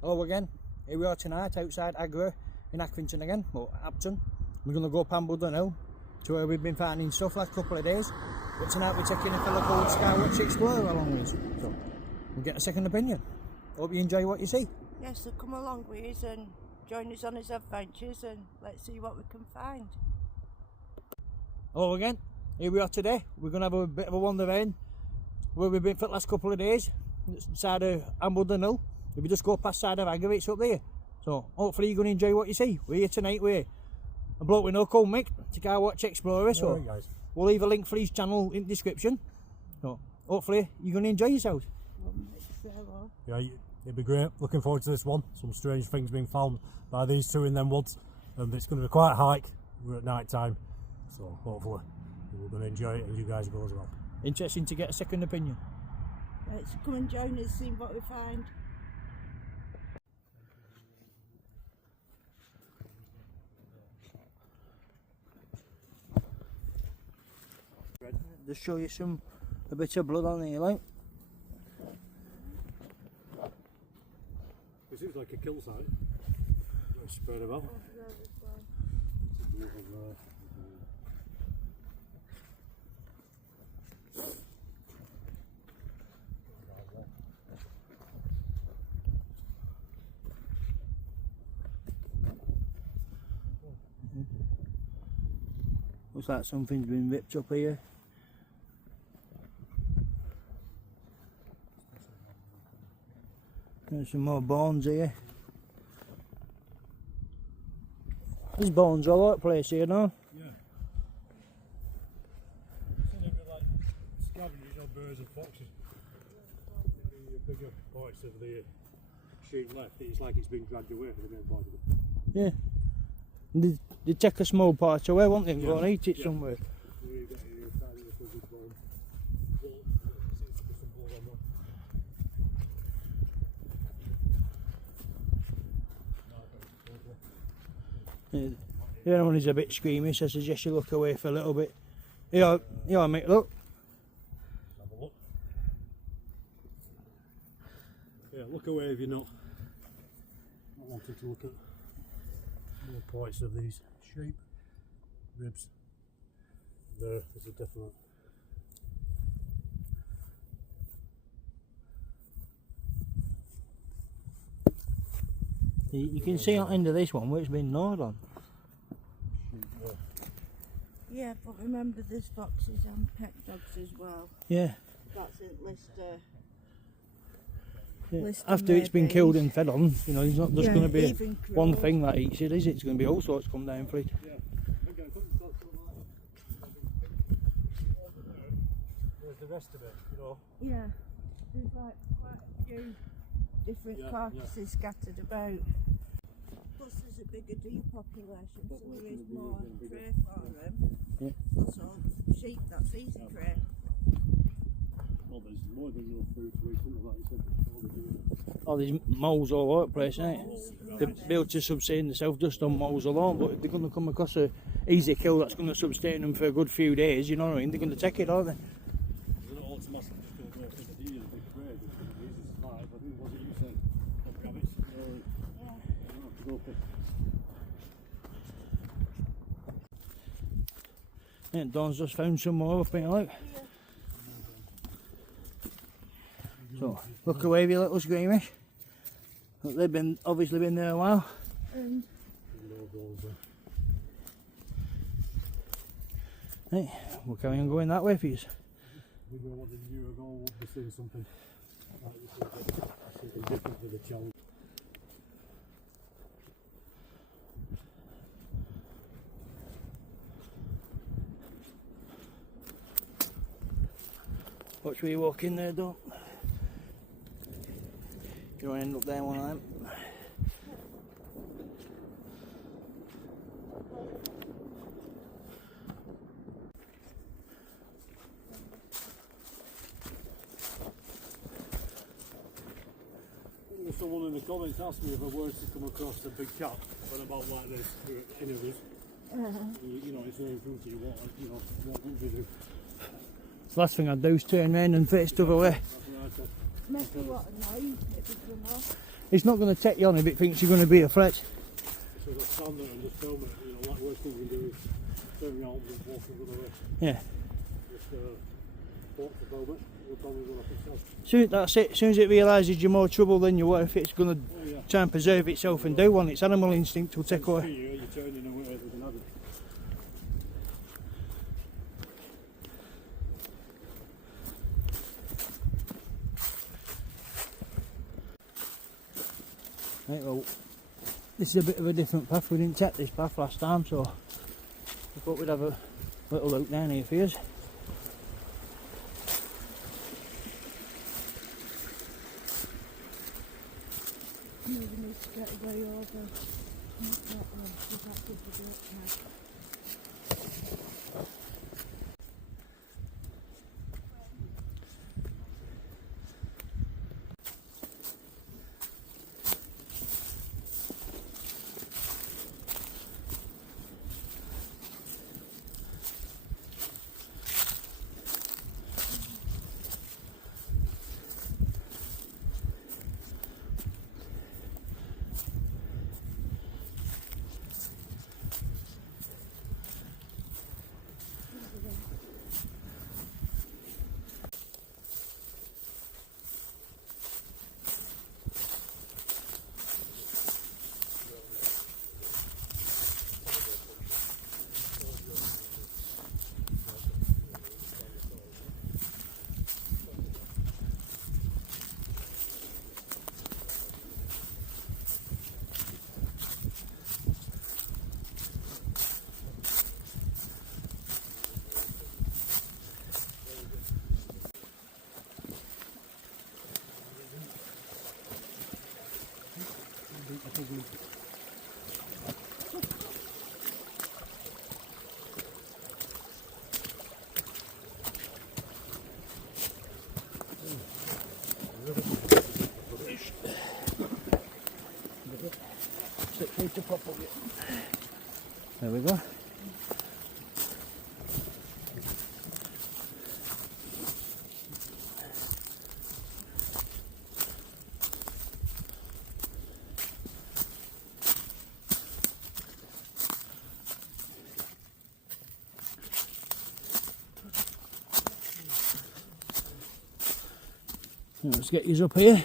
Hello again, here we are tonight outside Agra in Accrington again, well Abton. We're going to go up Ambledon Hill to where we've been finding stuff last couple of days. But tonight we're taking a fella called Skywatch Explorer along with us. So we'll get a second opinion. Hope you enjoy what you see. Yes, so come along with us and join us on his adventures and let's see what we can find. Hello again, here we are today. We're going to have a bit of a wander in where we've been for the last couple of days. Side of Ambledon Hill. If you just go past side of Agra, it's up there. So hopefully you're going to enjoy what you see. We're here tonight with a bloke we know called Mick, Skywatch Explorer. So right, guys. We'll leave a link for his channel in the description. So hopefully you're going to enjoy yourselves. Yeah, it'd be great. Looking forward to this one. Some strange things being found by these two in them woods. And it's going to be quite a hike. We're at night time. So hopefully we're going to enjoy it and you guys will as well. Interesting to get a second opinion. Let's come and join us, see what we find. Just show you a bit of blood on here, like. This is like a kill site. Let's spread about. Looks like something's been ripped up here. There's some more bones here. There's bones all over the place here now. Yeah. It's only a bit like scavengers or birds and foxes. The bigger parts of the sheep left, it's like it's been dragged away from the main part of it. Yeah. They take a small part away, won't they, and go and eat it somewhere. Yeah, the other one is a bit squeamish, I suggest you look away for a little bit. Yeah, mate, look. Have a look. Yeah, look away if you're not wanting to look at more parts of these sheep, ribs. There's a definite. You can see on the end of this one where it's been gnawed on. Yeah, but remember there's foxes and pet dogs as well. Yeah. That's it, Yeah. After it's been killed and fed on, you know, there's not just going to be one thing that eats it, is it? It's going to be all sorts come down for it. Yeah. There's the rest of it, you know. Yeah, there's like quite a few different carcasses scattered about. Plus there's a bigger deer population, so there is more prey for them. Yeah. Plus all sheep, that's easy prey. Well, there's more than enough food to eat, something like you said. Oh, there's moles all over the place, ain't it? They'll be able to sustain themselves just on moles alone, but if they're going to come across a easy kill that's going to sustain them for a good few days, you know what I mean, they're going to take it, aren't they? There's an automatic just go for the deer, big prey, it's live. I think what you said, rabbits, Yeah, Dawn's just found some more up here, look. So, look away with your little squeamish. Look, they've obviously been there a while. Right, we'll carry on going that way for you. We know what a year ago we'll be seeing something different with the challenge. Watch where you walk in there, Dawn. You don't end up there one of them. Someone in the comments asked me if I were to come across a big cat, but about like this, any of us, you know, it's very fruity, what would we do? The last thing I'd do is turn around and face the other way. Make a lot of noise if you come off. it's not going to take you on if it thinks you're going to be a threat. So just stand there and just film it, you know, like worst thing you can do is turn your arms and walk the other way. Yeah. Just walk the moment, you'll probably run off itself. Soon, that's it. As soon as it realises you're more trouble than you were, if it's going to try and preserve itself and do one, its animal instinct will take away. You're turning away with an adult. Right, well, this is a bit of a different path. We didn't take this path last time, so I thought we'd have a little look down here for you. Maybe need to get away over. Not that one, because that gives a great path. There we go. Let's get yous up here.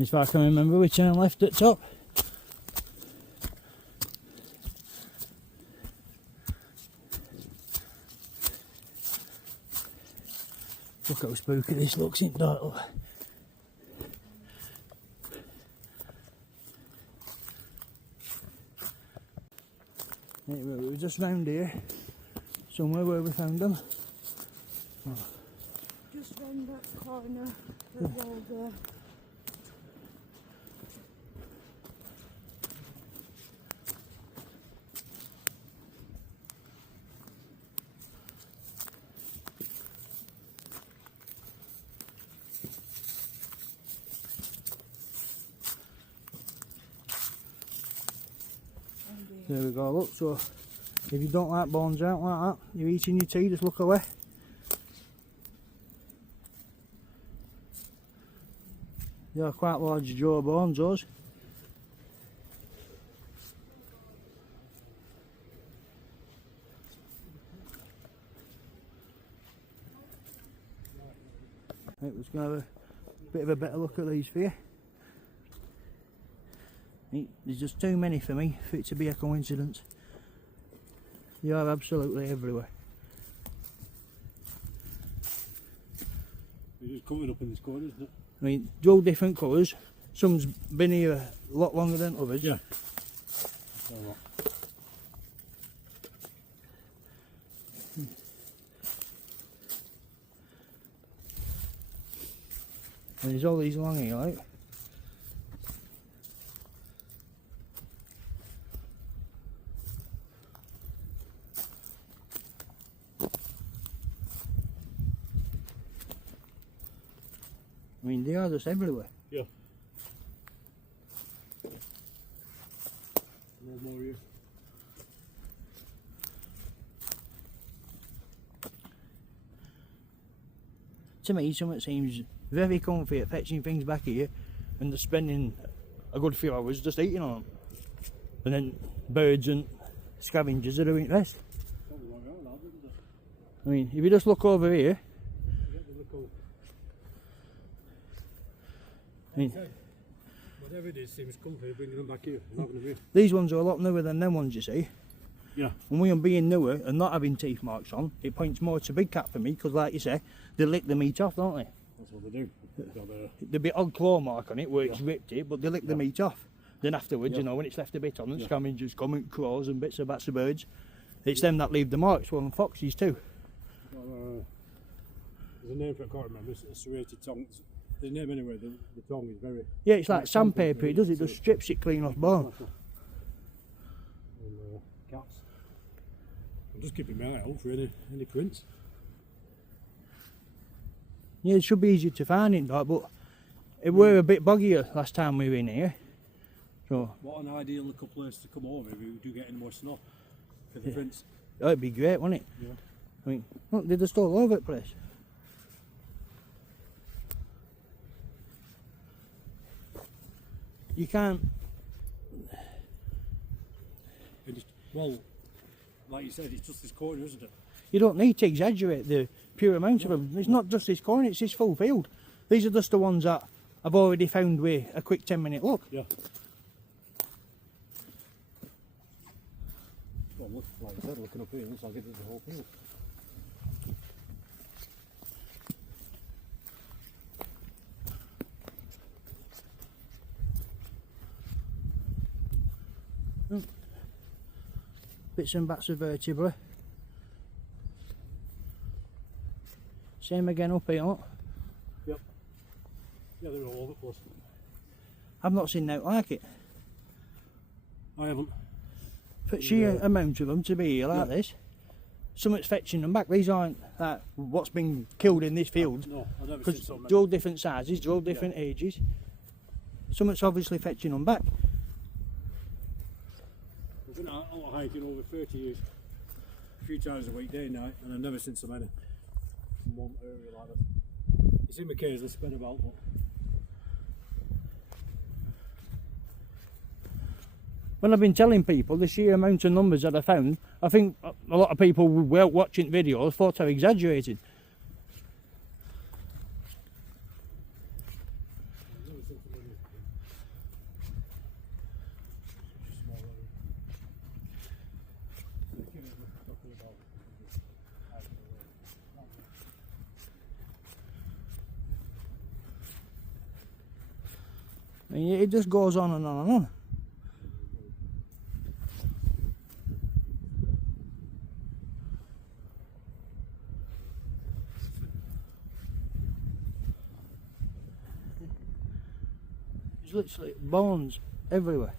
As far as I can remember, we turn left at top. Look how spooky this looks in dark. Look. Anyway, we were just round here, somewhere where we found them. Oh. Just round that corner, the road there. There we go, look, so if you don't like bones out like that, you're eating your tea, just look away. They are quite large jaw bones, those. Right, let's go have a bit of a better look at these for you. There's just too many for me for it to be a coincidence. They are absolutely everywhere. It's just coming up in this corner, isn't it? I mean, they're all different colours. Some's been here a lot longer than others. Yeah. And there's all these along here, like. I mean, they are just everywhere. Yeah. No more here. To me, something seems very comfy at fetching things back here and they're spending a good few hours just eating on them. And then birds and scavengers are doing the rest. I mean, if you just look over here, I mean, whatever it is seems comfy bringing them back here. These ones are a lot newer than them ones, you see. Yeah. And we being newer and not having teeth marks on, it points more to big cat for me, because like you say, they lick the meat off, don't they? That's what they do. There'll be odd claw mark on it where it's ripped it, but they lick the meat off. Then afterwards, you know, when it's left a bit on, the scavengers come and crows and bits of birds. It's them that leave the marks, well, and foxes too. There's a name for it, I can't remember, it's a serrated tongue. There's a name anyway, the tongue is very... Yeah, it's like sandpaper, it does, it just strips it clean off bone. And cats. I'm just keeping my eye out for any prints. Yeah, it should be easy to find it, but it were a bit boggier last time we were in here. So what an ideal little place to come over if we do get any more snow for the prints. Oh, it'd be great, wouldn't it? Yeah. I mean, look, they're just all over the place. You can't... Well, like you said, it's just this corner, isn't it? You don't need to exaggerate the pure amount of them. It's not just this corner, it's this full field. These are just the ones that I've already found with a quick 10-minute look. Yeah. Well, look, like I said, looking up here, it looks like it is the whole field. Bits and bats of vertebrae. Same again up here. Yep. Yeah, they're all over the place. I've not seen nothing like it. I haven't. For sheer amount of them to be here like this. Something's fetching them back. These aren't like what's been killed in this field. No, I've never seen Because so many. they're all different sizes, they're all different ages. Something's obviously fetching them back. I've been out hiking over 30 years, a few times a week, day and night, and I've never seen so many in one area like this. You see my caves, they spread about, but When I've been telling people the sheer amount of numbers that I found, I think a lot of people were watching videos thought I exaggerated. I mean, it just goes on and on and on. There's literally bones everywhere.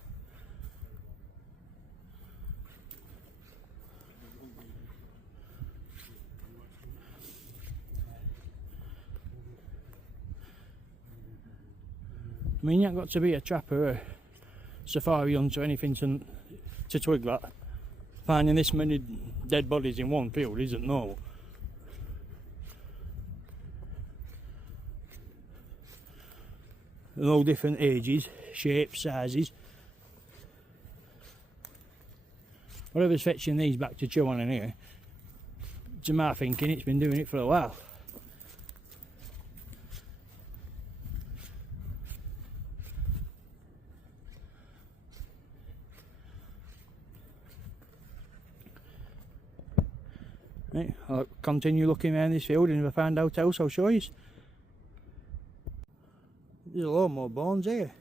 I mean, you ain't got to be a trapper or a safari hunter or anything to twig that. Finding this many dead bodies in one field isn't normal. And all different ages, shapes, sizes. Whatever's fetching these back to chew on in here, to my thinking, it's been doing it for a while. Right, I'll continue looking around this field, and if I find out else, I'll show you. There's a lot more bones here.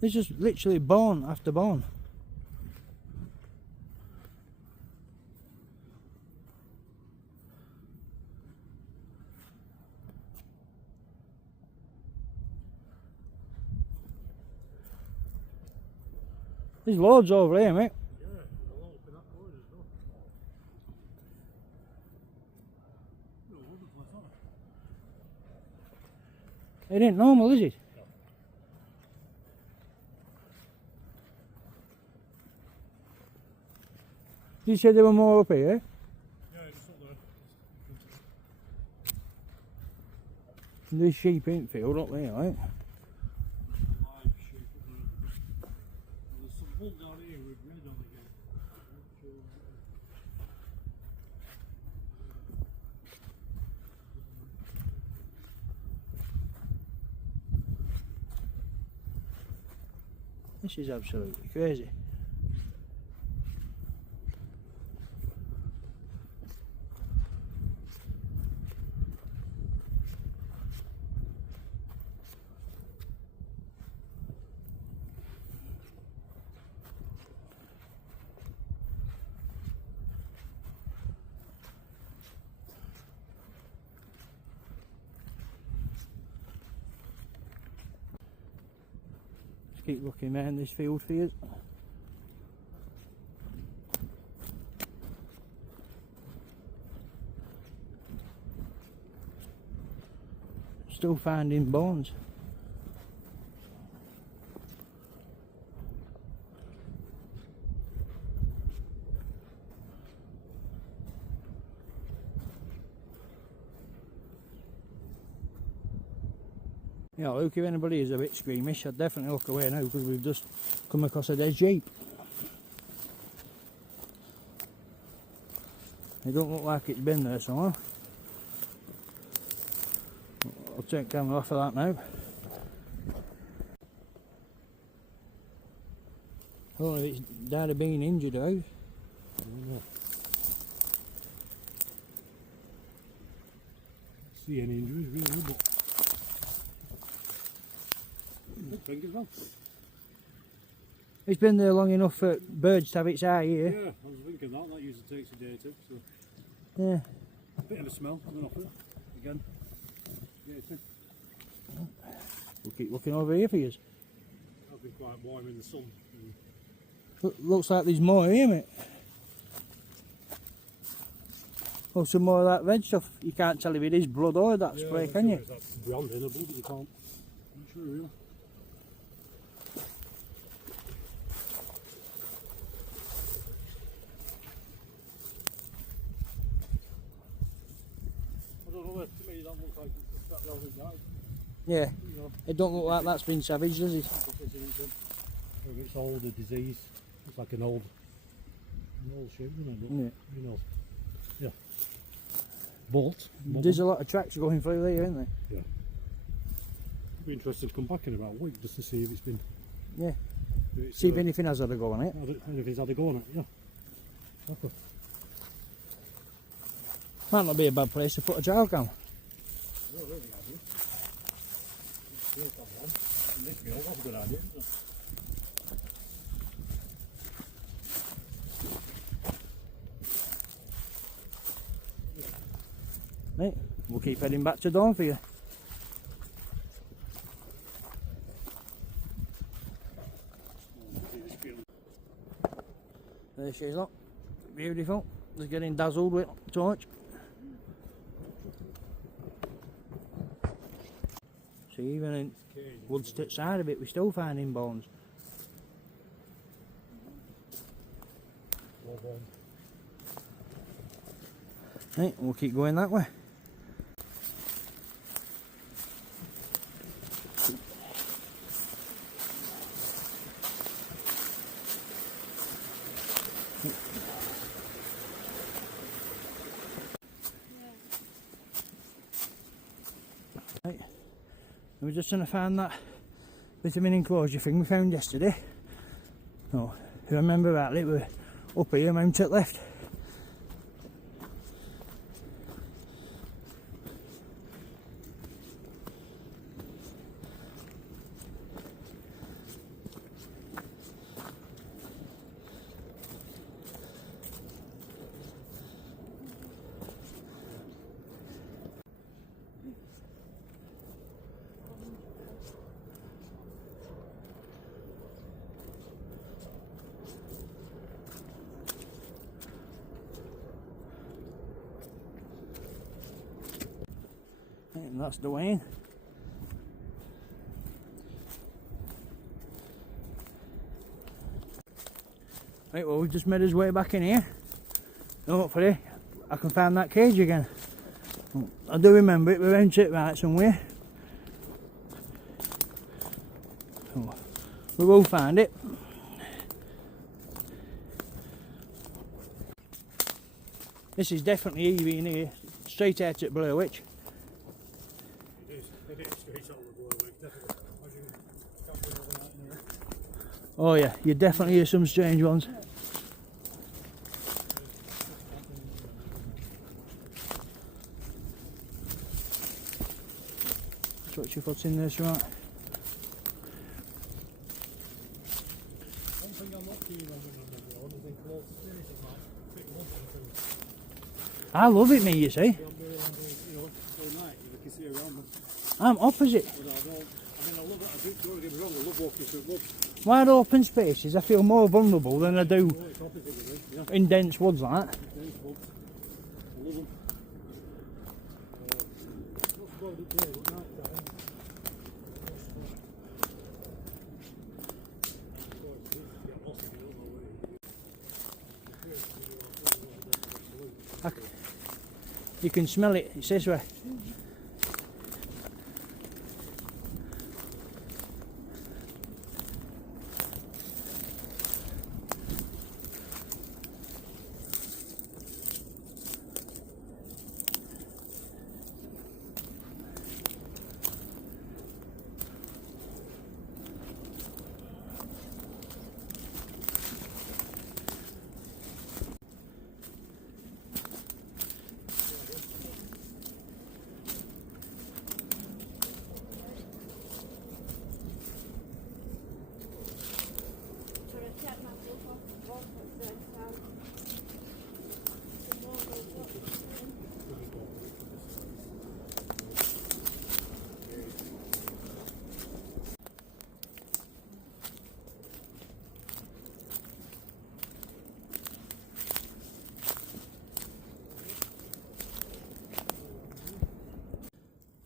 There's just literally bone after bone. There's loads over here, mate. yeah, there's a lot up in that corner as well. They're all over the place, aren't they? It ain't normal, is it? Did you say there were more up here? Yeah, just up there. There's sheep in field up there, right? Live sheep up there. There's some wool down here with red on again. This is absolutely crazy. Keep looking around this field for you. Still finding bones. Yeah, look, if anybody is a bit squeamish, I'd definitely look away now because we've just come across a dead sheep. It don't look like it's been there somewhere. I'll take camera off of that now. I don't know if it's died of being injured out. I don't know. See any injuries really, but big thing as well. It's been there long enough for birds to have its eye here. Yeah, I was thinking that usually takes a day or two, so Yeah. bit of a smell coming off it again. Yeah, We'll keep looking over here for you. I've been quite warm in the sun. Looks like there's more here, mate. Oh, some more of that red stuff. You can't tell if it is blood or that spray, can you? That's beyond in the blood, you can't. I'm sure really. I don't know, to me that looks like it's that well died. Yeah. You know, It don't look like that's been savaged, does it? if it's old, a disease, it's like an old shape, isn't it? But, Yeah. you know, yeah. Bolt. There's a lot of tracks going through there, isn't there? Yeah. Be interested to come back in about a week just to see if it's been. Yeah. If it's, See if anything has had a go on it. if it's had a go on it, yeah. Okay. Might not be a bad place to put a trail cam. No, really, I do. This field, that's a good idea, isn't it? Right, we'll keep heading back to Dawn for you. There she is, look. Beautiful. Just getting dazzled with torch. See, even in Woodstead side of it, we're still finding bones. Right, we'll keep going that way. Right, we're just trying to find that vitamin enclosure thing we found yesterday. Oh, if I remember rightly, we're up here, round to the left. And that's Dwayne. Right, well, we've just made his way back in here. hopefully I can find that cage again. I do remember it, we went it right somewhere. So we will find it. This is definitely Evie in here, straight out at Blue Witch. It is straight out of the Blue Witch, definitely. Can't be overnight in here. Oh yeah, you definitely hear some strange ones. Watch your foot in this, right? One thing I'm not keen on with the anything close to finish, it might pick one or two. I love it, me, you see. You know, all night, you can see around them. I'm opposite. But I love it, I do, don't get me wrong, I love walking through woods. Wide open spaces, I feel more vulnerable than I do Oh, it's opposite with me, yeah. in dense woods like that. Dense woods. I love them. Not about the day, but night time. You can smell it, it's this way.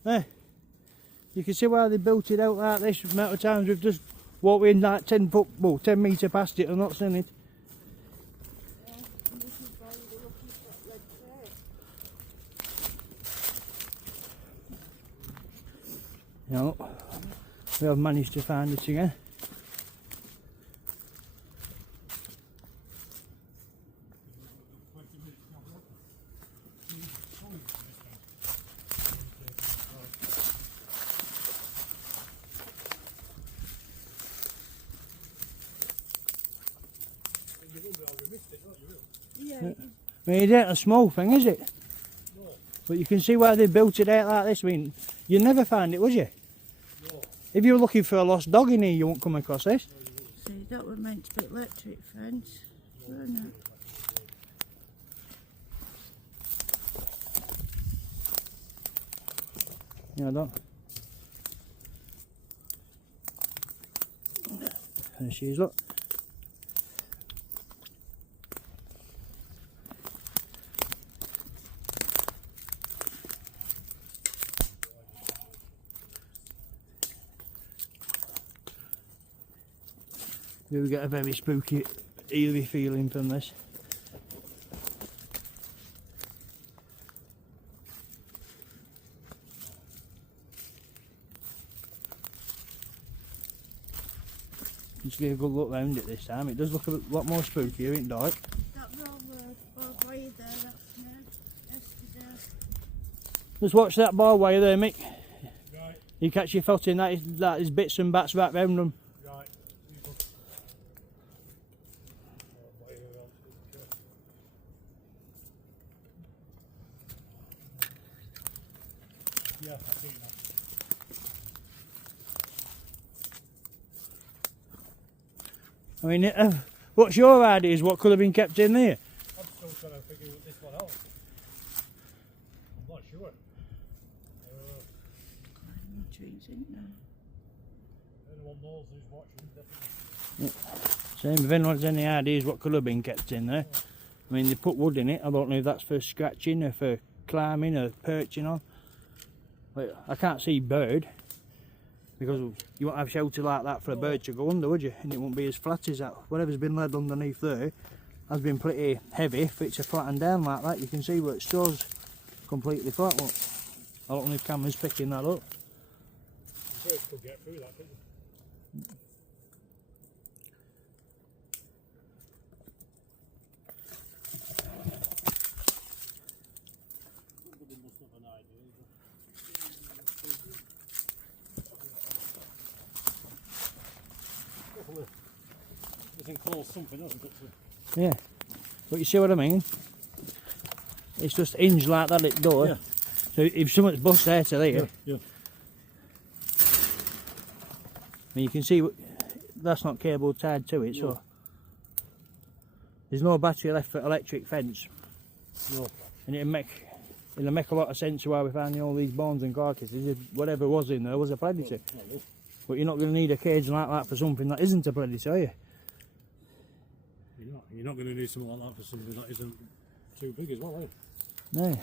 There, you can see why they built it out like this. The amount of times we've just walked in like 10 metre past it and not seen it. Yeah, and this is why we're looking for that red tray. No, we have managed to find it again. Yeah, I mean, it ain't a small thing, is it? No. But you can see why they built it out like this. I mean, you'd never find it, would you? No. If you were looking for a lost dog in here, you won't come across this. see, that was meant to be electric fence, wasn't it? Yeah, I don't. There she is, look. We get a very spooky, eerie feeling from this. Just give a good look round it this time. It does look a lot more spooky, ain't it, dark? That barbed wire there, that's new, yesterday. Just watch that barbed wire there, Mick. Right, You catch your foot in that is bits and bats right round them. right. Yeah, I see it now. I mean, what's your ideas? What could have been kept in there? I'm still trying to figure this one out. I'm not sure. No trees in there. Anyone knows who's watching, definitely. Same if anyone's any ideas what could have been kept in there. I mean, they put wood in it. I don't know if that's for scratching or for climbing or perching on. But I can't see bird, because you won't have shelter like that for a bird to go under, would you? And it won't be as flat as that. Whatever's been laid underneath there, has been pretty heavy for it to flatten down like that. You can see where it stores completely flat. Look. I don't know if camera's picking that up. I'm sure it could get through that, couldn't it? Somebody must have an idea. It's enclosed something, hasn't it? Yeah. But you see what I mean? It's just hinged like that at door. Yeah. So if something's bust there to there, Yeah. and you can see that's not cable tied to it, so there's no battery left for electric fence. No. And it'll make a lot of sense why we're finding all these bones and carcasses. If whatever was in there was a predator. But you're not going to need a cage like that for something that isn't a predator, are you? You're not going to need something like that for something that isn't too big as well, are you? No.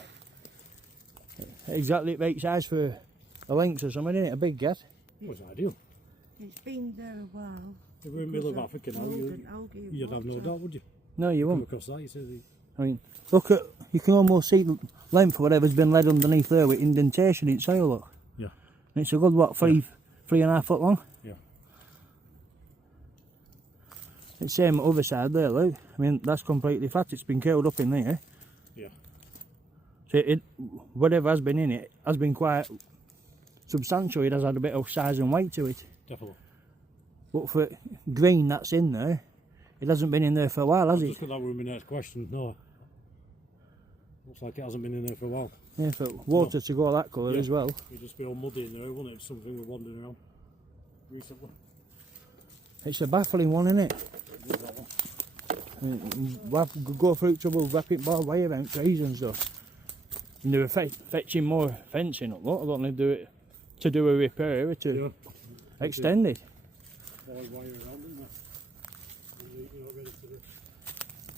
Exactly the right size for a lynx or something, isn't it? A big cat. It was ideal. It's been there a while. If we're in the middle of Africa now, you'd have no doubt, would you? No, you Come won't. across that, you say I mean, look at, you can almost see the length of whatever's been led underneath there with indentation in soil, look. Yeah. And it's a good, what, 3.5 foot long? Yeah. It's the same other side there, look. I mean, that's completely flat, it's been curled up in there. Yeah. So whatever has been in it has been quite substantial. It has had a bit of size and weight to it. Definitely. But for green that's in there, it hasn't been in there for a while, has it? Just got that with my next question. No. Looks like it hasn't been in there for a while. Yeah, for water to go that colour as well. It'd just be all muddy in there, wouldn't it? Something we're wandering around recently. It's a baffling one, isn't it? That one. I mean, we have to go through trouble wrapping barbed wire around trees and stuff. And they were fetching more fencing up, look. I don't know do it to do a repair or to extend it. Barbed wire around, isn't there? You're not ready to do.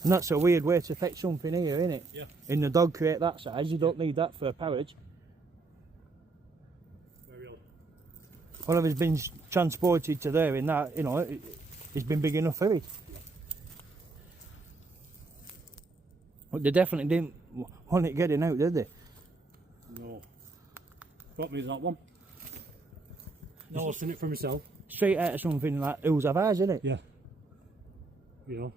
And that's a weird way to fetch something here, isn't it? Yeah. In the dog crate that size, you don't need that for a parrot. Very odd. Whatever's been transported to there in that, you know, it's been big enough for it. But they definitely didn't want it getting out, did they? No. Got me that one. No, I've seen it for myself. Straight out of something like Hills Have Eyes, isn't it? Yeah. You know,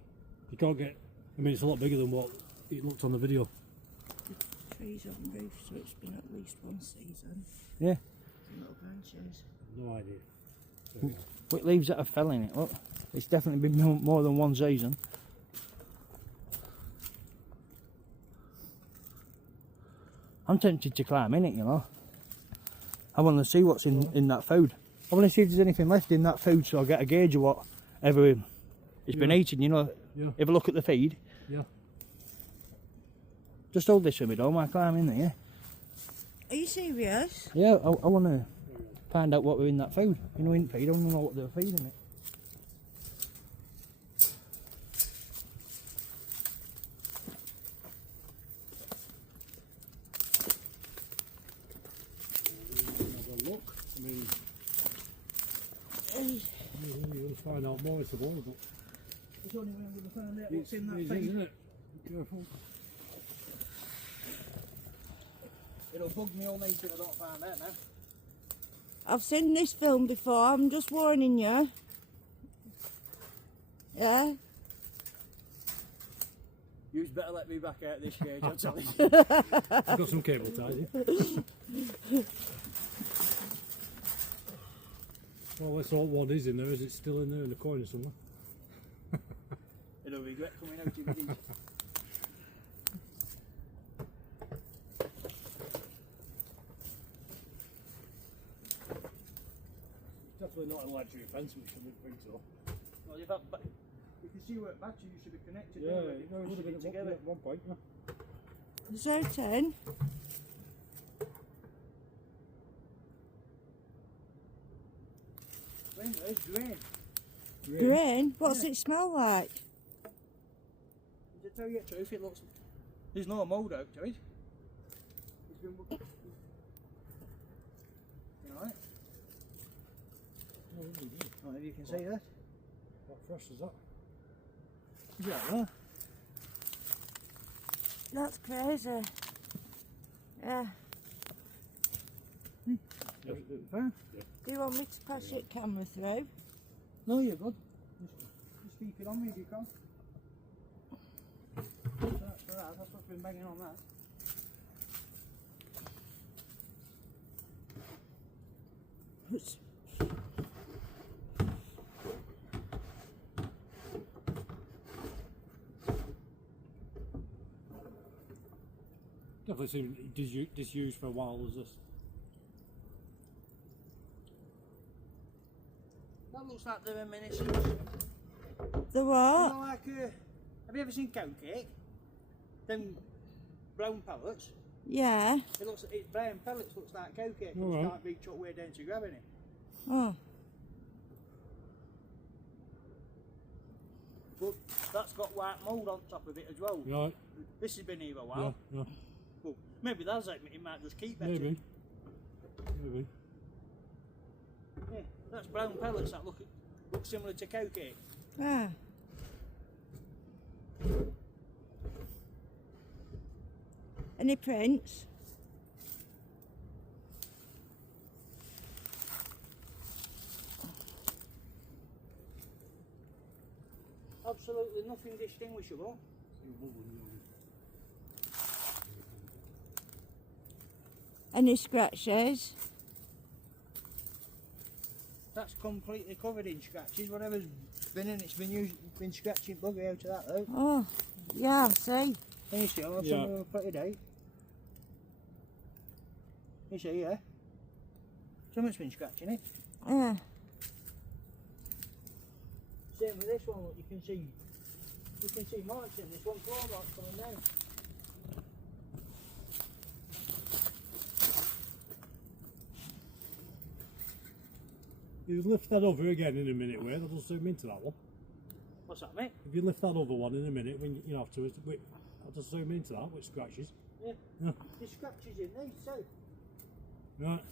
you can't get. I mean, it's a lot bigger than what it looked on the video. Trees on roof, so it's been at least one season. Yeah. Little branches. No idea. But leaves that have fell in it, look. It's definitely been more than one season. I'm tempted to climb in it, you know. I want to see what's in that food. I want to see if there's anything left in that food so I get a gauge of whatever it's been eaten, you know. Yeah. Have a look at the feed. Yeah. Just hold this for me, though, I climb in there. Are you serious? Yeah, I want to find out what were in that food. You know, in feed, I want to know what they were feeding it. Have a look. I mean, you'll find out more, I suppose. But It's only when we find out it's in that feed, isn't it? Be careful. It'll bug me all night if I don't find out now. I've seen this film before, I'm just warning you. Yeah? You'd better let me back out of this cage, I'm telling you. I've got some cable ties here. Well, let's hope one is in there. Is it still in there in the corner somewhere? It'll regret coming out of these. Definitely not a luxury fence, which I wouldn't think so. Well, if you can see where it battery you should be connected. Yeah, anyway, it would have been together. at one point. Yeah. Is there 10? It's green. Green? What's it smell like? To tell you the truth, it looks. There's no mould out to it. It's been. You know it? Oh, really? I don't know if you can see that. What fresh is that? Is that there? That's crazy. Yeah. Fair. Do you want me to pass your camera through? No, you're good. Just keep it on me if you can. That's what's been banging on that. Oops. Definitely seems disused for a while, was this? That looks like the reminiscence. The You what? know, like, have you ever seen cow cake? Them brown pellets. Yeah. It looks, it's brown pellets, looks like cow cake, but Alright. it's not big chuck way down to grabbing it. Oh. But that's got white mould on top of it as well. Right. This has been here a Yeah. while. Yeah. Well, maybe that's like it might just keep better. Maybe. Maybe. Yeah, that's brown pellets that look similar to cow cake. Ah. Any prints? Absolutely nothing distinguishable. Any scratches? That's completely covered in scratches. Whatever's been in it's been scratching buggy out of that though. Oh, yeah, I see. Can you see? I'll have Yeah. some of a pretty day. You see, yeah? Someone's been scratching it. Yeah. Same with this one, look, you can see marks in this one, claw marks coming down. You lift that over again in a minute, Wade. I'll just zoom into that one. What's that, mate? If you lift that other one in a minute, when you have to, I'll just zoom into that with scratches. Yeah. Yeah. There's scratches in these too. Right.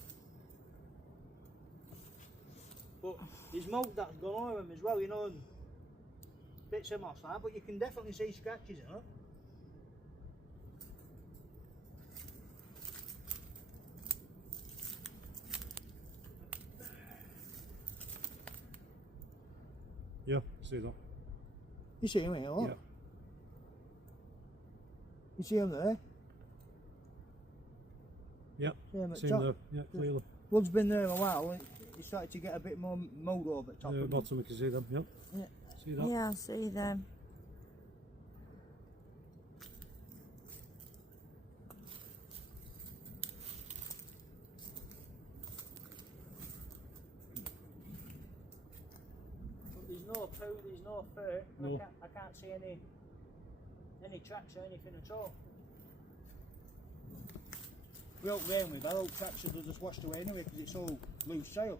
But there's mould that's gone over them as well, you know, and bits of moss like that, but you can definitely see scratches in them. Yeah, see that. You see them here, what? Yeah. You see them there? Yeah. See them at See top? there. Yeah, clearly. Blood's been there a while, and it's started to get a bit more mould over the top Yeah, of them. bottom we can see them. Yep. Yeah. See that? Yeah, I see them. But there's no poo, there's no fur, and No. I can't see any tracks or anything at all. Without rain with our old tracks are just washed away anyway because it's all loose soil.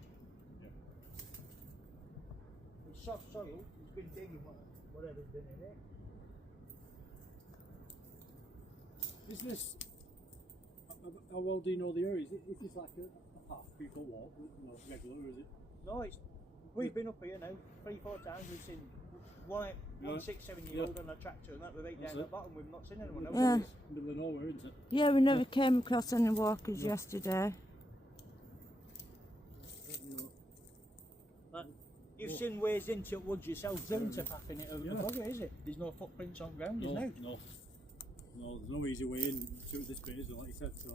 Yeah. It's soft soil, it's been digging whatever's been in it. Is this? How well do you know the area? Is this like a path people walk? Regular, is it? No, we've been up here now 3-4 times. We've seen one 6-7-year-old on a tractor and that we're right down the bottom. We've not seen anyone else. Yeah. Middle of nowhere, isn't it? Yeah, we never came across any walkers yesterday. But you've seen ways into woods yourself, isn't it? Pathing it over the buggy, is it? There's no footprints on ground, No, there's no. No, there's no easy way in to this bit, is there, like you said, so.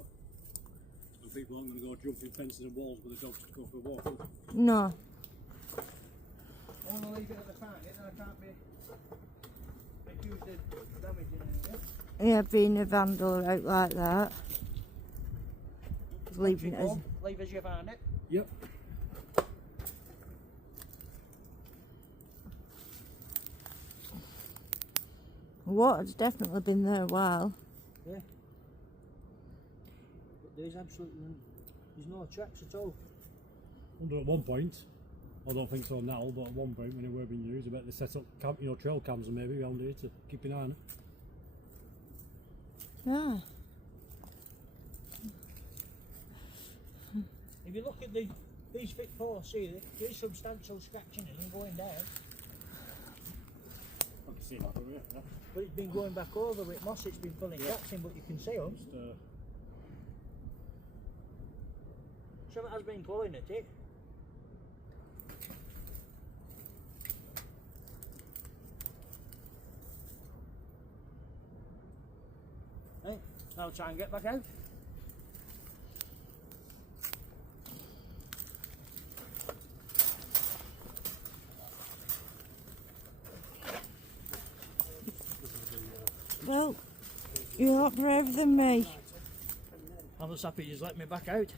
And people aren't going to go jumping fences and walls with the dogs to go for a walk. No. I want to leave it at the front, then I can't be accused of damaging anything. Yeah, being a vandal out like that. Leaving it as... Leave as you find it. Yep. Water's definitely been there a while. Yeah. But there's absolutely no tracks at all. Under at one point, I don't think so now, but at one point when it were being used, I bet they set up trail cams and maybe around here to keep an eye on it. Yeah. If you look at these thick posts here, there's substantial scratching in them going down. I can see that from here. Yeah. But it's been going back over with moss, it's been pulling gaps in, but you can see them. Something has been pulling at it. Hey, I'll try and get back out. Well, you're a lot braver than me. I'm just happy you just let me back out.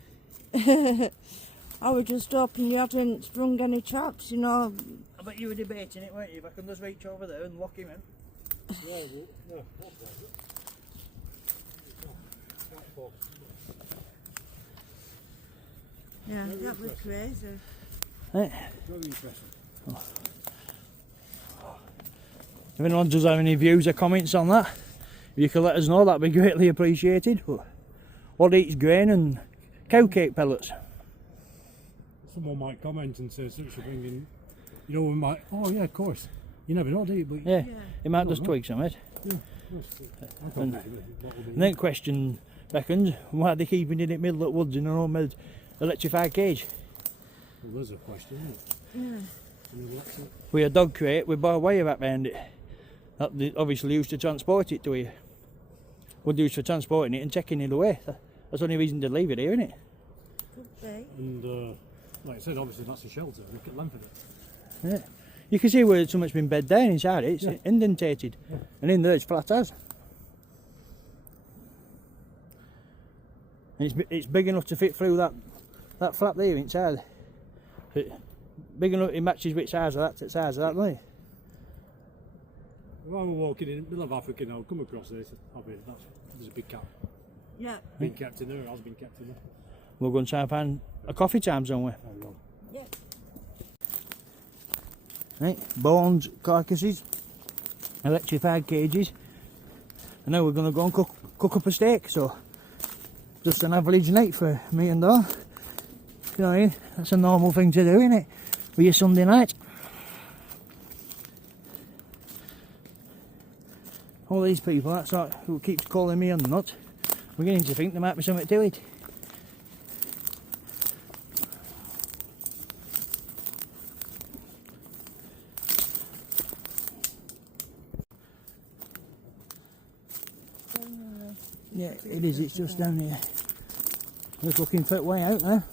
I was just hoping you hadn't sprung any traps, you know. I bet you were debating it, weren't you? If I can just reach over there and lock him in. Yeah, that was crazy. Hey. Very interesting. If anyone does have any views or comments on that, if you could let us know, that'd be greatly appreciated. But what eats grain and cow cake pellets? Someone might comment and say, "So should bring in," you know, we might. Oh yeah, of course. You never know, do you? But Yeah, it might just twig some it. yeah, And then question beckons, why are they keeping it in the middle of the woods in an old electrified cage? Well, there's a question, isn't it? Yeah. With a dog crate with barbed wire wrapped around it. That they obviously used to transport it to here. Would use for transporting it and taking it away. That's the only reason to leave it here, isn't it? Could be. And like I said, obviously that's a shelter. Look at the length of it. Yeah. You can see where so much been bed down inside it. It's indentated. Yeah. And in there it's flat as. And it's big enough to fit through that flap there inside. Big enough it matches with size of that, doesn't it? While we're walking in the middle of Africa now, come across this. There's a big cat. Yeah. Been kept in there, has been kept in there. We're going to try and find a coffee time somewhere. Oh, no. Yeah. Right, bones, carcasses, electrified cages. And now we're going to go and cook up a steak. So, just an average night for me and Dor. You know what I mean? That's a normal thing to do, isn't it? For your Sunday night. All these people, that's like, who keeps calling me a nut, we're beginning to think there might be something to it. Yeah, it is, it's just down here. Just looking for a way out now.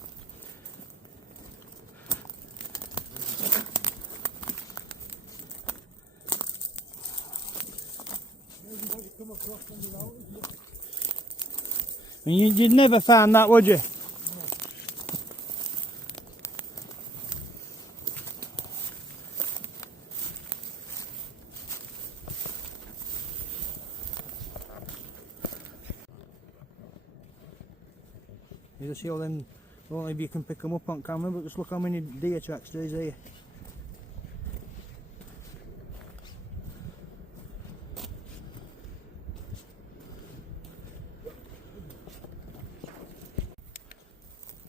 And you'd never find that, would you? You see all them, I don't know if you can pick them up on camera, but just look how many deer tracks there is here.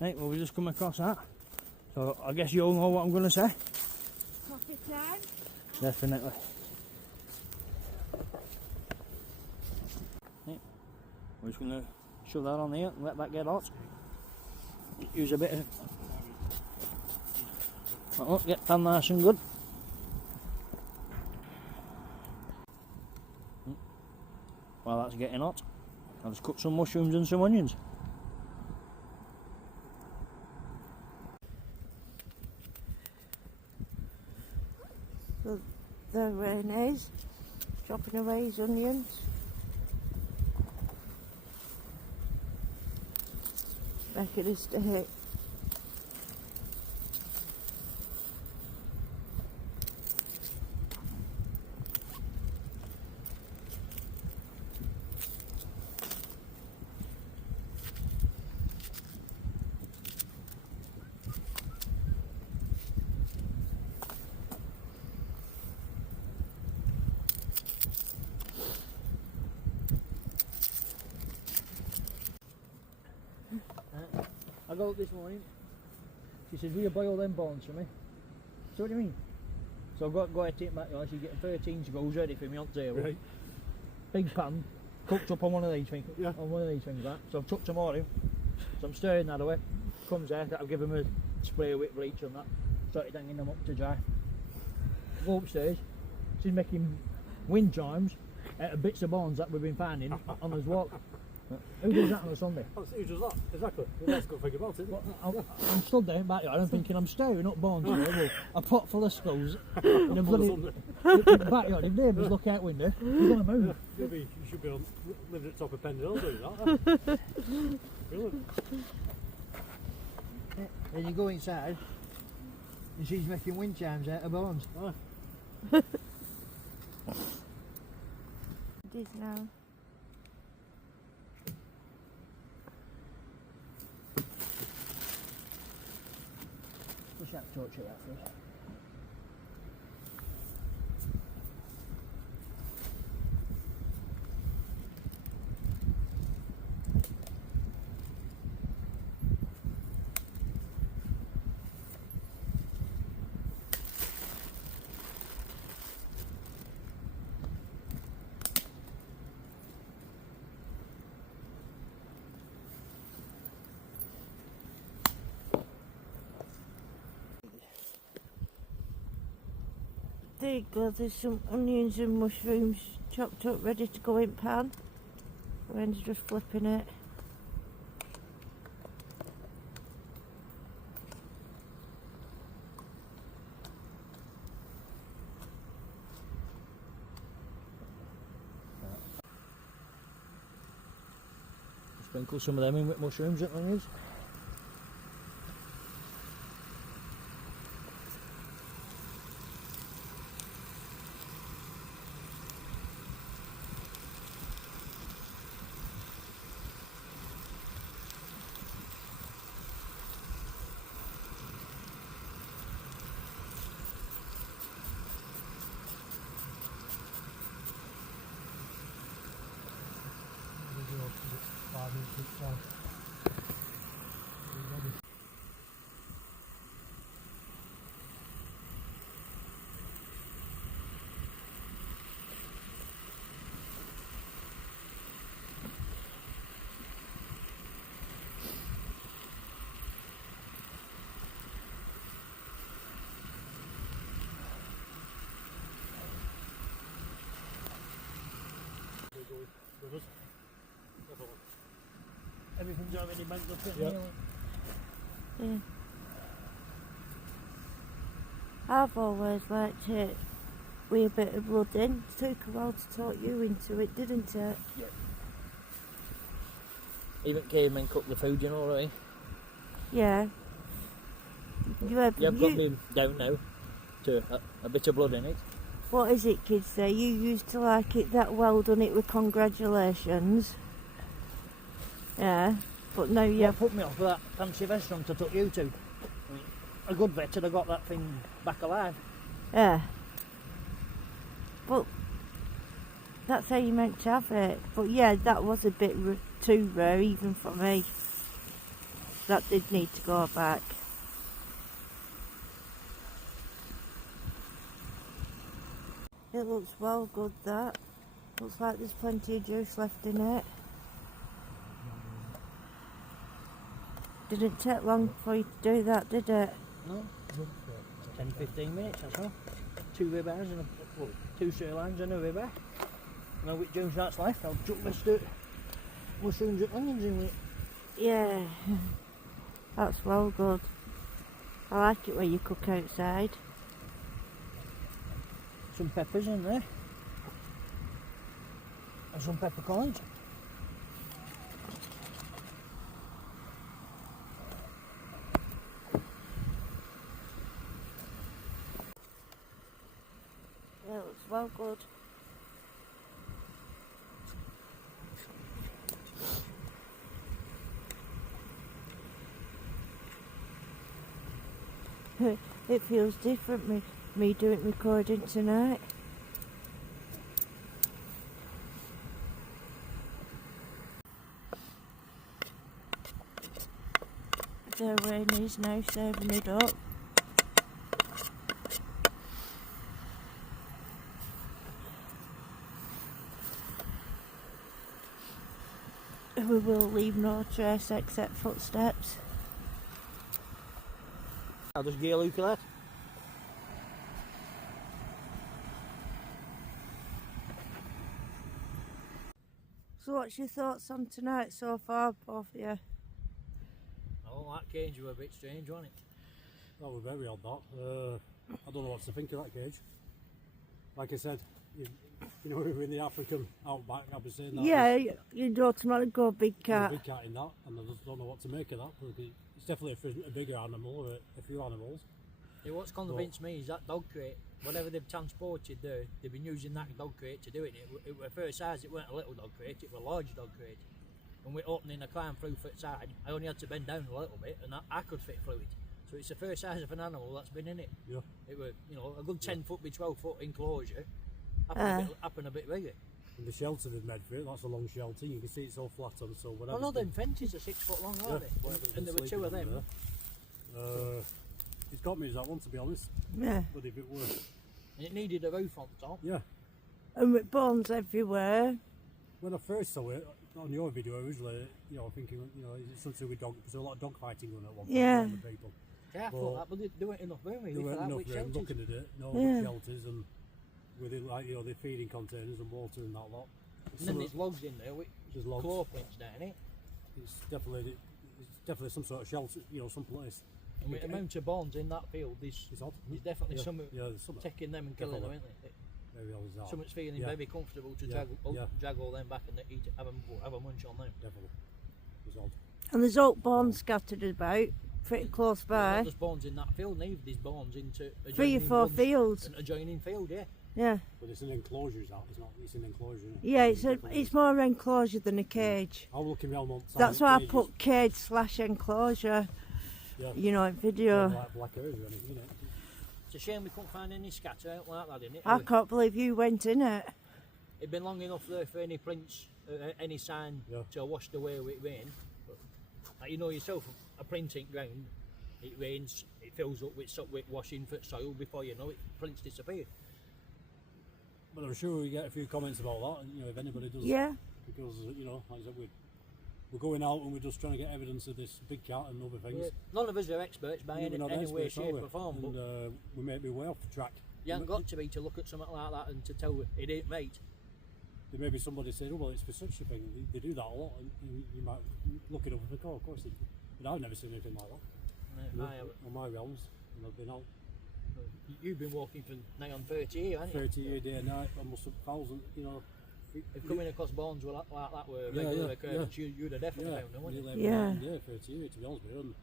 Right, well we just come across that. So I guess you all know what I'm going to say. Coffee time? Definitely. Right, we're just going to shove that on here and let that get hot. Use a bit of... Oh, get pan nice and good. While that's getting hot, I'll just cook some mushrooms and some onions. So there Rene's chopping away his onions. Making a steak. I got up this morning, she said, will you boil them bones for me? So what do you mean? So I've got to go ahead and take back, she's getting 13 screws ready for me on the table. Right. Big pan, cooked up on one of these things, Yeah. on one of these things, that. So I've chucked them all in. So I'm stirring that away. Comes there, I'll give them a spray with bleach and that. Started hanging them up to dry. Go upstairs, she's making wind chimes out of bits of bones that we've been finding on his walk. Who does that on a Sunday? Who does that? Exactly. Well, that's a good thing about it. Well, I'm stood there in backyard, I'm thinking I'm stirring up bones here, well, a pot full of skulls in a bloody backyard. If neighbours look out window, you're going to move. Maybe you should be living at the top of Pendle Hill doing that. Brilliant. Then you go inside and she's making wind chimes out of bones. Ah. It is now. Just have to touch it that first. There you go, there's some onions and mushrooms chopped up ready to go in pan. Wayne's just flipping it. Sprinkle some of them in with mushrooms and onions. Everything's already bagged up in here. Yeah. I've always liked it with a bit of blood in. It took a while to talk you into it, didn't it? Yeah. Even cavemen cook the food, you know what I mean? Yeah. You've got me down now to a bit of blood in it. What is it kids say? You used to like it that well, done it with congratulations. Yeah, but now you What put me off with that fancy restaurant I took you to? I mean, a good vet had got that thing back alive. Yeah. But that's how you meant to have it. But yeah, that was a bit too rare even for me. That did need to go back. It looks well good, that. Looks like there's plenty of juice left in it. Didn't take long for you to do that, did it? No, 10-15 minutes or so. 2 ribeyes and two sirloins and a ribeye. Now with juice that's left, I'll chuck this mushrooms and onions in with it. Yeah, that's well good. I like it when you cook outside. Some peppers in there. And some peppercorns. Yeah, it looks well good. It feels different, me doing recording tonight. There Wayne is now serving it up. we will leave no trace except footsteps. I'll just get a look at that. So what's your thoughts on tonight so far, both of you? Oh, that cage was a bit strange, wasn't it? That was very odd, that. I don't know what to think of that cage. Like I said, you know, we're in the African outback, I've been saying that. Yeah, you'd automatically go big cat. Big cat in that, and I just don't know what to make of that. Because it's definitely a bigger animal, or a few animals. Yeah, what's convinced me is that dog crate, whatever they've transported there, they've been using that dog crate to do it. It was first size, it weren't a little dog crate, it was a large dog crate. And we're opening a climb through for the side, I only had to bend down a little bit and I could fit through it. So it's the first size of an animal that's been in it. Yeah. It was, you know, a good 10 foot by 12 foot enclosure, happen a bit bigger. And the shelter they've made for it, that's a long shelter, you can see it's all flat on, so whatever. Oh no, them fences are 6 foot long, aren't they? And there were 2 of them. It's got me as that one, to be honest. Yeah. But if it were... And it needed a roof on top. Yeah. And with bones everywhere. When I first saw it, on your video originally, you know, thinking, you know, it's something with dog, there's a lot of dog fighting going at one point. Yeah. With people. Careful that, but there weren't enough room really There for weren't that enough with room shelters. looking at it, no shelters, and within, like, you know, the feeding containers and water and that lot. And then there's logs in there with There's logs. claw prints down it. It's definitely some sort of shelter, you know, some place. And with the amount of bones in that field, It's odd. there's definitely Yeah, some yeah, there's something. taking them and killing them, Definitely. isn't it? Very odd as that. Someone's feeling Yeah. very comfortable to Yeah, drag all them back and eat, have a munch on them. Definitely. It's odd. And there's oak bones scattered about, pretty close by. There's bones in that field, and there's bones into 3 or 4 fields. An adjoining field, yeah. Yeah. But it's an enclosure, is that? It's an enclosure, isn't it? Yeah, it's Definitely. more enclosure than a cage. I'm looking around on That's why I cages. put cage/enclosure, Yeah. you know, in video. Like black earth or anything, isn't it? It's a shame we couldn't find any scatter out like that in it. I can't believe you went in it. It'd been long enough there for any prints, any sign to have washed away with rain. But, like you know yourself, a print ain't ground. It rains, it fills up with washing for soil before you know it, prints disappear. But I'm sure we get a few comments about that, you know, if anybody does. Yeah. Because, you know, like I said, we're going out and we're just trying to get evidence of this big cat and other things. Yeah. None of us are experts by any way, shape or form, and, but we may be way off track. you haven't got to be to look at something like that and to tell it ain't right. There may be somebody saying, oh well, it's for such a thing, they do that a lot, and you might look it up and think, oh, of course they do. But I've never seen anything like that. On my realms, and I've been out You've been walking for now on 30 years, haven't you? 30 years day and night, almost 1,000, you know. If coming across bones like that were a regular occurrence, you'd have definitely found them, wouldn't you? Yeah. Yeah, 30 years, to be honest with you. And,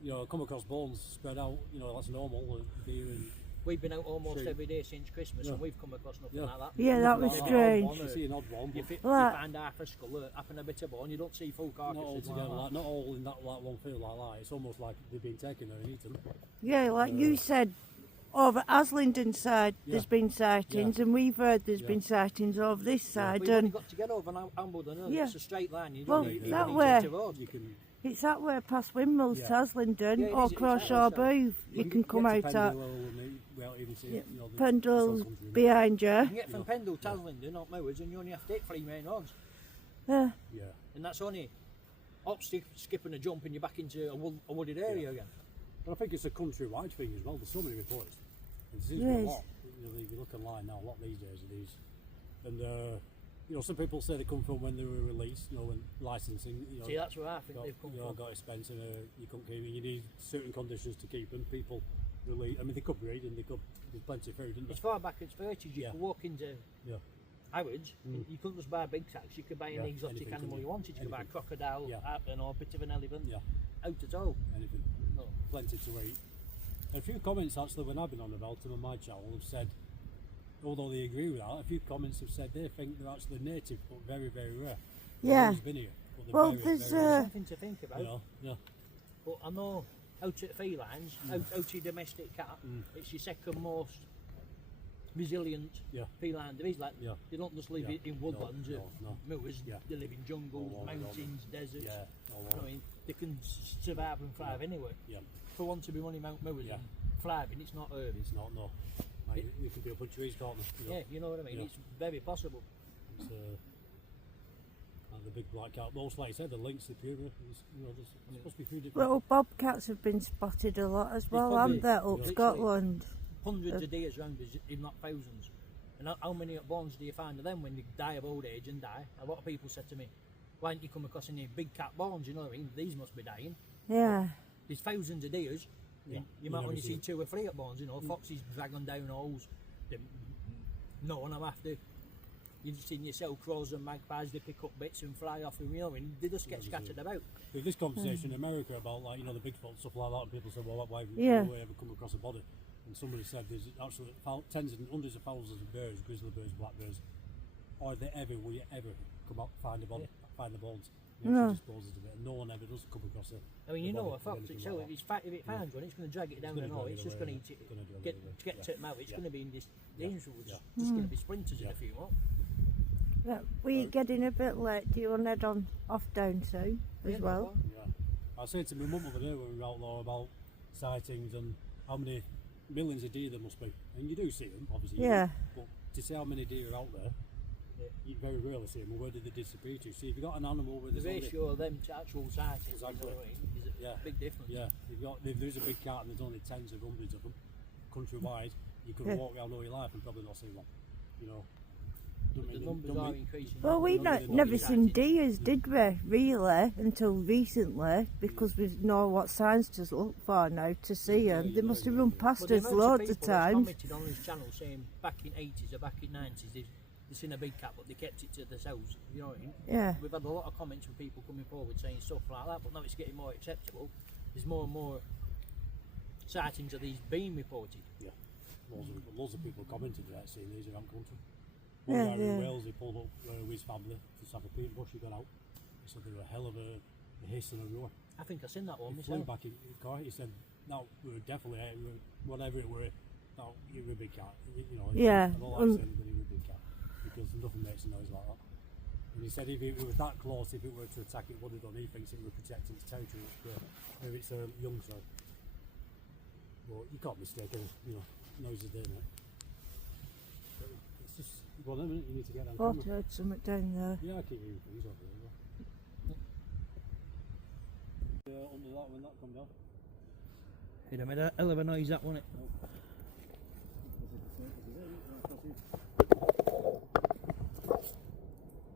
you know, come across bones spread out, you know, that's normal. And we've been out almost every day since Christmas and we've come across nothing like that. Yeah, that was strange. You see an odd one. You find half a skull, half and a bit of bone, you don't see full carcasses. Not all together, not all in that one field like that. It's almost like they've been taken there and eaten. Yeah, like you said, over Aslington side there's been sightings, and we've heard there's been sightings over this side. We've only got to get over Ambledon, it's a straight line. You don't need that to way. the road. It's that way past Windmills to Aslington, or it's Crawshaw Booth. You can come out at Pendle's behind you. You can get from Pendle to Aslington up Mowers and you only have to take 3 main roads. Yeah. And that's only hop, skip and a jump and you're back into a wooded area again. But I think it's a countrywide thing as well. There's so many reports. And there seems to be a lot. You know, if you look online now, a lot these days of these. And you know, some people say they come from when they were released, you know, when licensing. You know, see, that's where I think they've come from. Got expensive. You couldn't keep them. You need certain conditions to keep them. People release. I mean, they could breed and there's plenty of food, isn't there? As far back as 30s, you could walk into Harrods. You couldn't just buy a big tax. You could buy any exotic animal you wanted. You could buy a crocodile, or a bit of an elephant. Out at all. Anything. Plenty to eat. A few comments actually when I've been on about them on my channel have said, although they agree with that, a few comments have said they think they're actually native but very, very rare. Yeah. They've been here, but Well, very, there's very rare. Something to think about. You know, But I know out at felines, out to domestic cat, it's your second most resilient feline there is. Like they don't just live in woodlands, moors. They live in jungles, mountains, deserts. I mean, they can survive and thrive anywhere. For one to be running Mount Moors and thriving, it's not urban. It's not, no. Like, it can be up on trees, can't it? You know what I mean. It's very possible. It's, the big black cat. Most, like I said, the lynx, the puma, there's supposed to be 3 different. Little bobcats have been spotted a lot as well, haven't they, up Scotland? Hundreds of deers around us, if not thousands. And how many bones do you find of them when they die of old age and die? A lot of people said to me, why didn't you come across any big cat bones? You know what I mean? These must be dying. Yeah. There's thousands of deers. Yeah, you might only see 2 or 3 at bones, you know. Foxes drag them down holes. No one after. You've seen yourself, crows and magpies, they pick up bits and fly off, and you know, and they just get scattered about. There's this conversation in America about, like, the Bigfoot and stuff like that, and people say, well, why have you ever come across a body? And somebody said there's actually tens and hundreds of thousands of birds, grizzly birds, black birds. Will you ever come up, find the body, find the bones? No. Disposes of it, and no one ever does come across it. I mean, a fox itself, if it finds one, it's going to drag it down and all. It's just going to eat it. To get to it out, it's going to be in this danger woods. Just going to be splinters in a few more. Yeah, we're getting a bit late. Do you want to head on off down too, as well? Yeah. I was saying to my mum the other day when we were out there about sightings and how many millions of deer there must be. And you do see them, obviously. Yeah. But to see how many deer are out there, you very rarely see them. Well, where did they disappear to? See, if you've got an animal with the ratio of them to actual sightings, exactly. Is a big difference. Yeah, if there's a big cat and there's only tens of hundreds of them, countrywide, you could walk around all your life and probably not see one. The numbers are increasing. Well, we never seen deers, did we, really, until recently, because we know what signs to look for now to see them. They must have run past us loads of times. Commented on this channel saying back in 80s or back in 90s they've seen a big cat but they kept it to themselves, you know what I mean? Yeah. We've had a lot of comments from people coming forward saying stuff like that, but now it's getting more acceptable. There's more and more sightings of these being reported. Yeah, loads of people commented about seeing these around country. One guy in Wales, he pulled up with his family to have a peat bush. He got out. He said there were a hell of a hiss and a roar. I think I've seen that one He myself. flew back in his car. He said, "No, we were definitely whatever it were. No, you were a big cat. Yeah. I don't like saying that he was a big cat because nothing makes a noise like that." And he said if it was that close, if it were to attack, it would have done. He thinks it would protect its territory. Maybe it's a young son. Well, you can't mistake it. Noises there, mate. It's just. Well, then you need to get on Thought camera. I heard something down there. Yeah, I keep hearing things over there. Under that when that come down. It'd have made a hell of a noise, that, wouldn't it?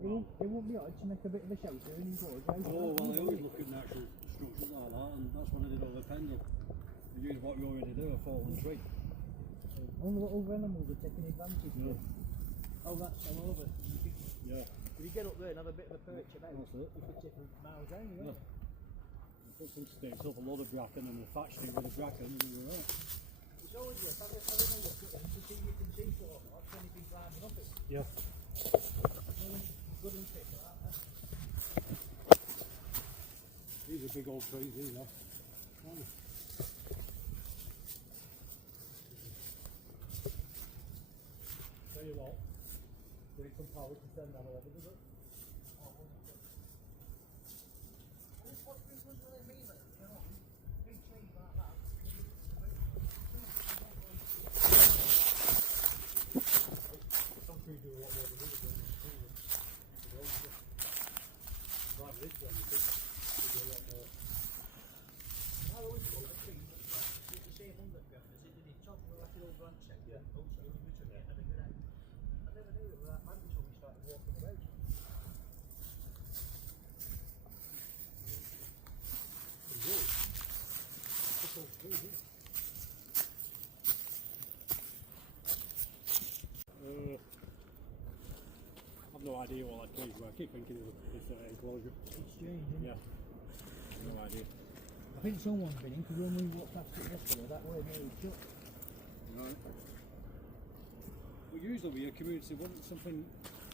It won't be odd to make a bit of a shelter and enclose, right? Oh, well, I always look at natural structures like that, and that's when I did all the pendle. You use what you already do, a fallen tree. Only little animals are taking advantage of it. Oh, that's all over. Yeah. If you get up there and have a bit of a perch about, That's it. you could take a mile down, you know? I put some sticks up, a load of bracken, and we thatched it with the bracken, and we were right. It's always worth having a look at them to see if you can see sort of like anything climbing up it. Yeah. Good and thick like that. These are big old trees, these are. Tell you what, we need some power to send that over, does it? Some trees do a lot more than others. Like this one, you think, they do a lot more. I always thought the tree was like the same underground as it did in top of like an old branch section. Yeah. Also, in between it and a good end. I never knew it was that bad until we started walking about. I've no idea what that cage were. I keep thinking it's an enclosure. It's strange, isn't it? Yeah. No idea. I think someone's been in because when we walked past it yesterday, that way nearly shut. Right. Well, usually with your community, wouldn't something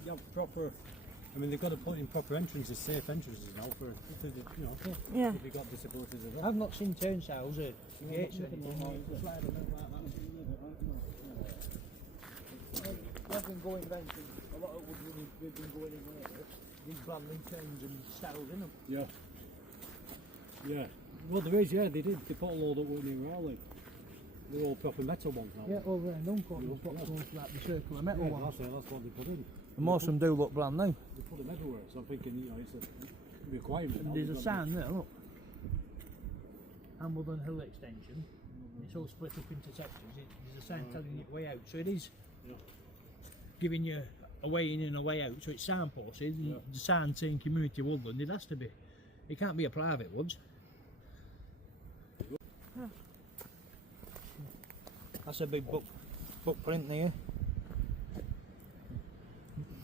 you have proper? I mean, they've got to put in proper entrances, safe entrances now for if you've got disabilities as well. I've not seen turnstiles or gates or anything like that. I've been going round to a lot of woods we've been going in lately. These brand new turns and styles in them. Yeah. Yeah. Well, there is. Yeah, they did. They put a load up in Raleigh. They're all proper metal ones now. Yeah, over in Duncourt, we've got those like the circular metal ones. That's what they put in. most of them do look brand new. They put them everywhere, so I'm thinking, you know, it's a requirement. And there's a sign there, look. Hambledon Hill Extension. It's all split up into sections. There's a sign telling you way out, so it is giving you a way in and a way out. So it's signposted. The sign saying Community Woodland. It has to be. It can't be a private woods. That's a big book print there.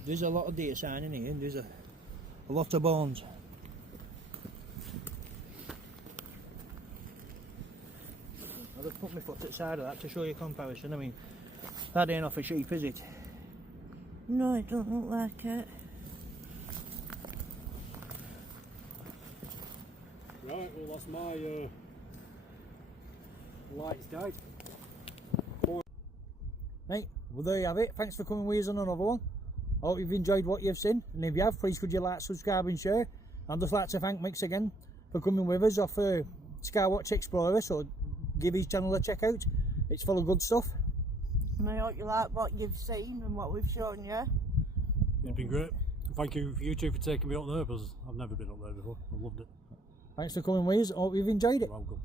There's a lot of deer sign in here, and there's a lot of bones. I'll just put my foot at the side of that to show you comparison. I mean, that ain't off a sheep, is it? No, it don't look like it. Right, well that's my lights died. Right, well there you have it. Thanks for coming with us on another one. I hope you've enjoyed what you've seen, and if you have, please could you like, subscribe and share. I'd just like to thank Mix again for coming with us off Skywatch Explorer, so give his channel a check out. It's full of good stuff. And I hope you like what you've seen and what we've shown you. It's been great. Thank you for you two for taking me up there, because I've never been up there before. I loved it. Thanks for coming with us. I hope you've enjoyed it. You're welcome.